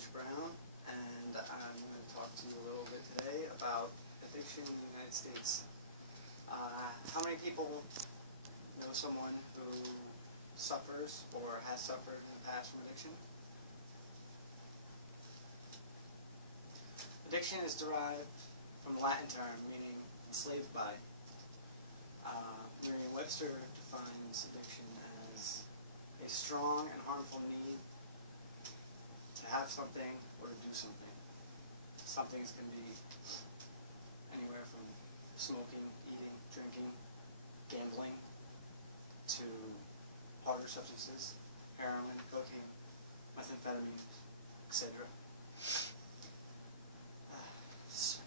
Mitch Brown, and I'm going to talk to you a little bit today about addiction in the United States. How many people know someone who suffers or has suffered in the past from addiction? Addiction is derived from a Latin term meaning enslaved by. Merriam-Webster defines addiction as a strong and harmful need to have something or to do something. Some things can be anywhere from smoking, eating, drinking, gambling, to harder substances, heroin, cocaine, methamphetamine, etc. So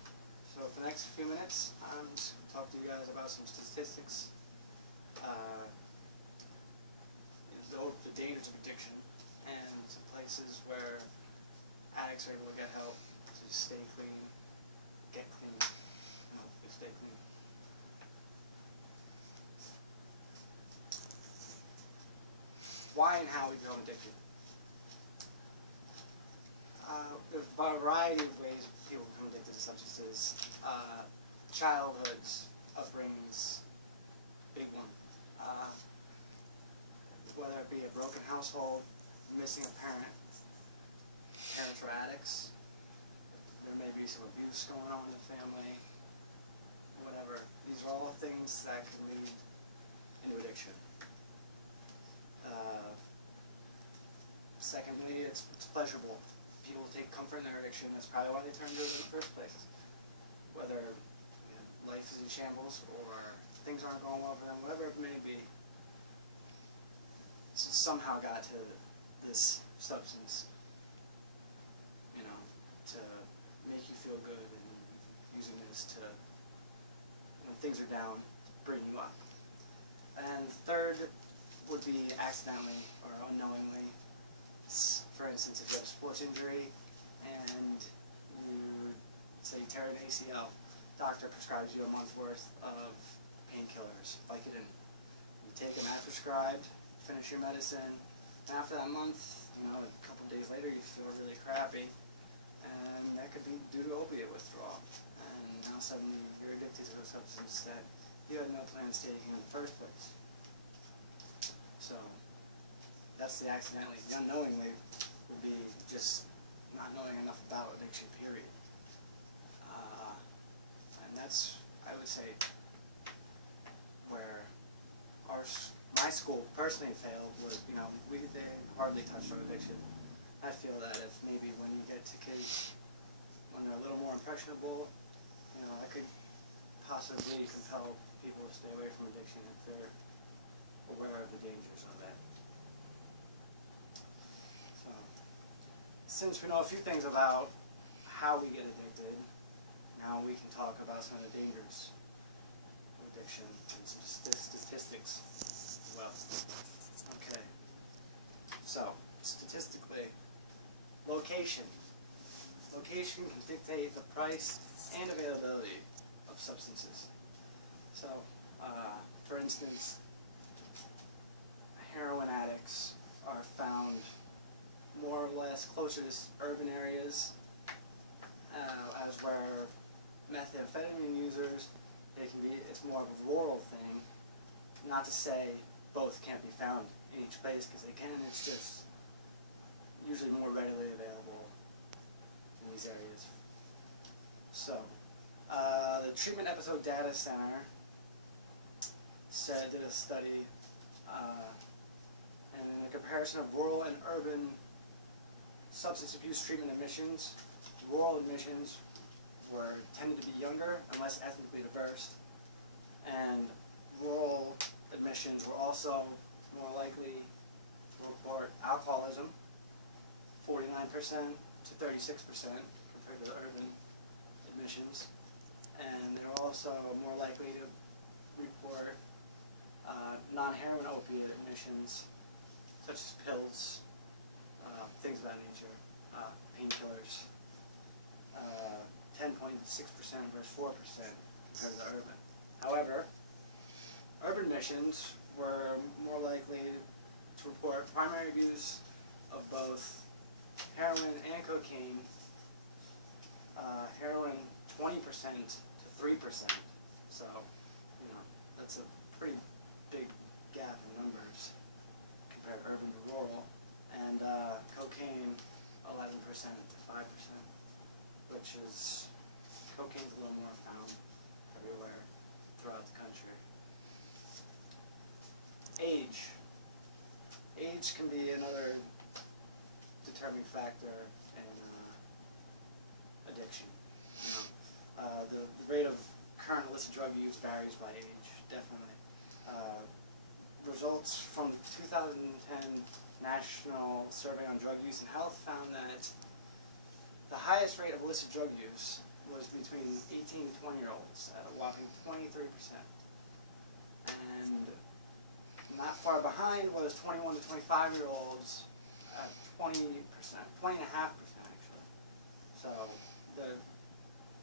for the next few minutes, I'm just going to talk to you guys about some statistics, the dangers of addiction, and some places where addicts are able to get help to stay clean, get clean, and hopefully stay clean. Why and how we become addicted. There's a variety of ways people become addicted to substances. Childhood's upbringings, big one. Whether it be a broken household, missing a parent, parents are addicts, there may be some abuse going on in the family, whatever. These are all things that can lead into addiction. Secondly, it's pleasurable. People take comfort in their addiction. That's probably why they turn to it in the first place. Whether life is in shambles or things aren't going well for them, whatever it may be, somehow got to this substance, to make you feel good, and using this to, when things are down, bring you up. And third would be accidentally or unknowingly. For instance, if you have a sports injury and say you tear an ACL, doctor prescribes you a month's worth of painkillers, Vicodin. You take them as prescribed, finish your medicine, and after that month, a couple days later, you feel really crappy, and that could be due to opiate withdrawal. And now suddenly you're addicted to a substance that you had no plans taking in the first place. So that's the accidentally. The unknowingly would be just not knowing enough about addiction, period. And that's, I would say, where my school personally failed was, they hardly touched on addiction. I feel that if maybe when you get to kids, when they're a little more impressionable, that could possibly compel people to stay away from addiction if they're aware of the dangers of it. So, since we know a few things about how we get addicted, now we can talk about some of the dangers of addiction and some statistics as well. Okay. So, statistically, location. Location can dictate the price and availability of substances. So, for instance, heroin addicts are found more or less closer to urban areas, as where methamphetamine users, it's more of a rural thing. Not to say both can't be found in each place, because they can, it's just usually more readily available in these areas. So, the Treatment Episode Data Center did a study, and in the comparison of rural and urban substance abuse treatment admissions, rural admissions tended to be younger and less ethnically diverse, and rural admissions were also more likely to report alcoholism, 49% to 36% compared to the urban admissions, and they're also more likely to report non-heroin opiate admissions, such as pills, things of that nature, painkillers, 10.6% versus 4% compared to the urban. However, urban admissions were more likely to report primary use of both heroin and cocaine, heroin 20% to 3%. So, that's a pretty big gap in numbers compared to urban to rural. And cocaine 11% to 5%, which is, cocaine's a little more found everywhere throughout the country. Age. Age can be another determining factor in addiction. The rate of current illicit drug use varies by age, definitely. Results from 2010 National Survey on Drug Use and Health found that the highest rate of illicit drug use was between 18 to 20-year-olds at a whopping 23%. And not far behind was 21 to 25-year-olds at 20%, 20.5% actually. So the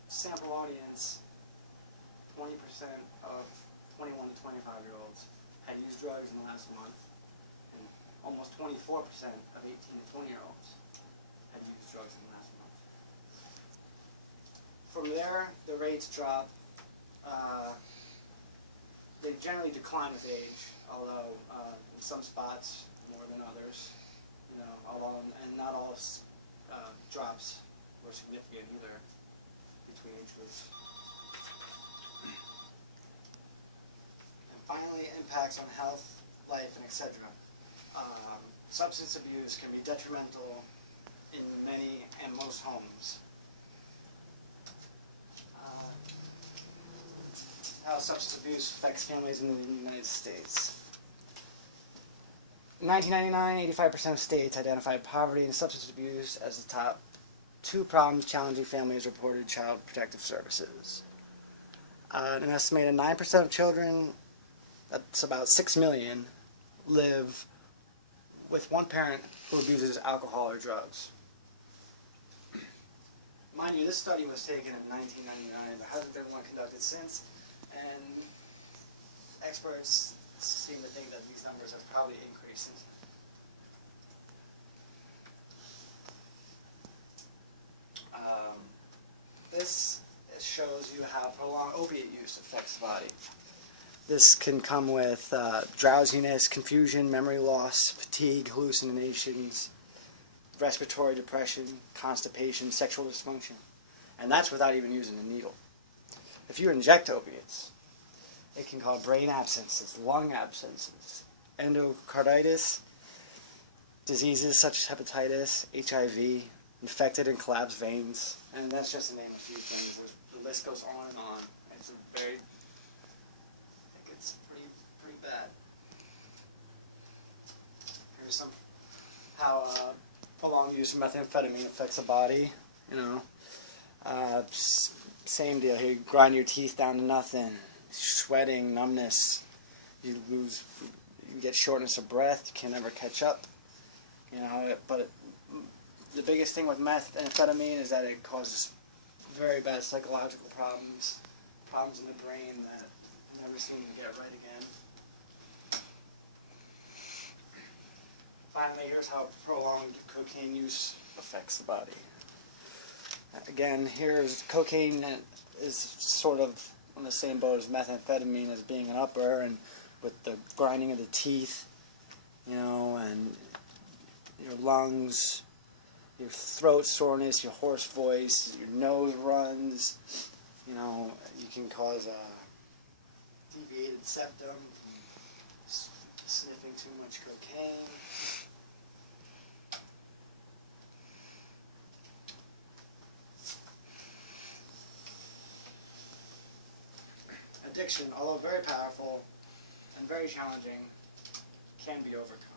sample audience, 20% of 21 to 25-year-olds had used drugs in the last month, and almost 24% of 18 to 20-year-olds had used drugs in the last month. From there, the rates drop. They generally decline with age, although in some spots more than others. And not all drops were significant either between age groups. And finally, impacts on health, life, and etc. Substance abuse can be detrimental in many and most homes. How substance abuse affects families in the United States. In 1999, 85% of states identified poverty and substance abuse as the top two problems challenging families reported Child Protective Services. An estimated 9% of children, that's about 6 million, live with one parent who abuses alcohol or drugs. Mind you, this study was taken in 1999. There hasn't been one conducted since, and experts seem to think that these numbers have probably increased since then. This shows you how prolonged opiate use affects the body. This can come with drowsiness, confusion, memory loss, fatigue, hallucinations, respiratory depression, constipation, sexual dysfunction. And that's without even using a needle. If you inject opiates, it can cause brain abscesses, lung abscesses, endocarditis, diseases such as hepatitis, HIV, infected and collapsed veins, and that's just to name a few things. The list goes on and on. It's I think it's pretty bad. Here's how prolonged use of methamphetamine affects the body. Same deal here. You grind your teeth down to nothing. Sweating, numbness. You get shortness of breath. You can never catch up. But the biggest thing with methamphetamine is that it causes very bad psychological problems in the brain that never seem to get right again. Finally, here's how prolonged cocaine use affects the body. Again, here's cocaine is sort of on the same boat as methamphetamine as being an upper, and with the grinding of the teeth, and your lungs, your throat soreness, your hoarse voice, your nose runs, you can cause a deviated septum from sniffing too much cocaine. Addiction, although very powerful and very challenging, can be overcome.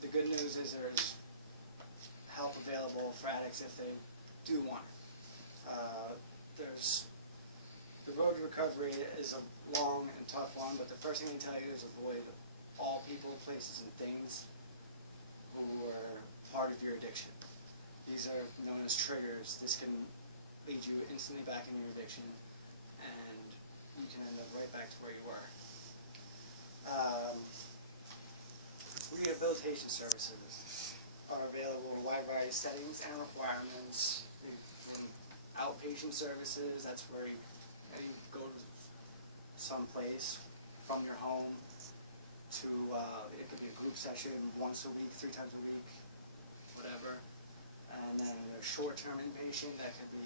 The good news is there's help available for addicts if they do want it. The road to recovery is a long and tough one, but the first thing I tell you is avoid all people, places, and things who are part of your addiction. These are known as triggers. This can lead you instantly back into your addiction, and you can end up right back to where you were. Rehabilitation services. are available in a wide variety of settings and requirements. From outpatient services, that's where you go to someplace from your home to, it could be a group session once a week, 3 times a week, whatever. And then a short-term inpatient, that could be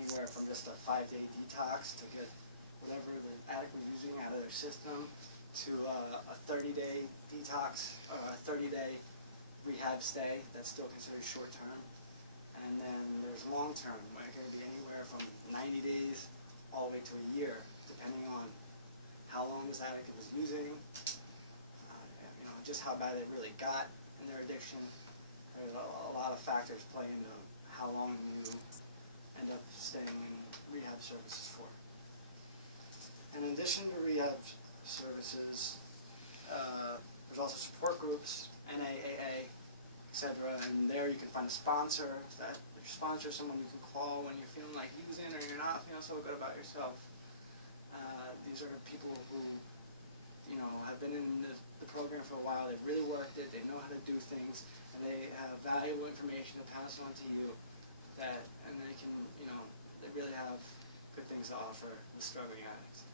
anywhere from just a 5-day detox to get whatever they're adequately using out of their system to a 30-day detox or a 30-day rehab stay that's still considered short-term. And then there's long-term, where it can be anywhere from 90 days all the way to a year, depending on how long this addict was using, just how bad it really got in their addiction. There's a lot of factors play into how long you end up staying in rehab services for. And in addition to rehab services, there's also support groups, NAAA, etc. And there you can find a sponsor. That sponsor is someone you can call when you're feeling like using or you're not feeling so good about yourself. These are people who have been in the program for a while. They've really worked it. They know how to do things, and they have valuable information to pass on to you. And they can, they really have good things to offer the struggling addicts.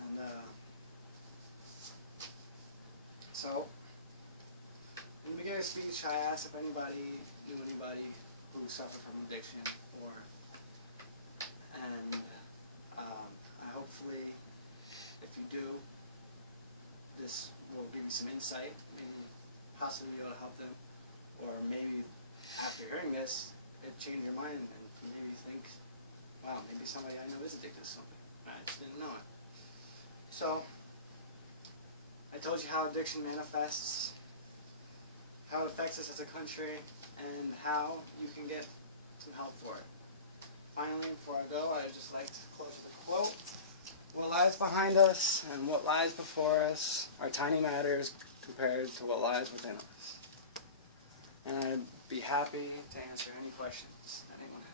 And so, in the beginning of the speech, I asked if anybody knew anybody who suffered from addiction, and hopefully, if you do, this will give you some insight, maybe possibly be able to help them, or maybe after hearing this, it changed your mind and maybe you think, wow, maybe somebody I know is addicted to something. I just didn't know it. So, I told you how addiction manifests, how it affects us as a country, and how you can get some help for it. Finally, before I go, I'd just like to close with a quote. What lies behind us and what lies before us are tiny matters compared to what lies within us. And I'd be happy to answer any questions that anyone has.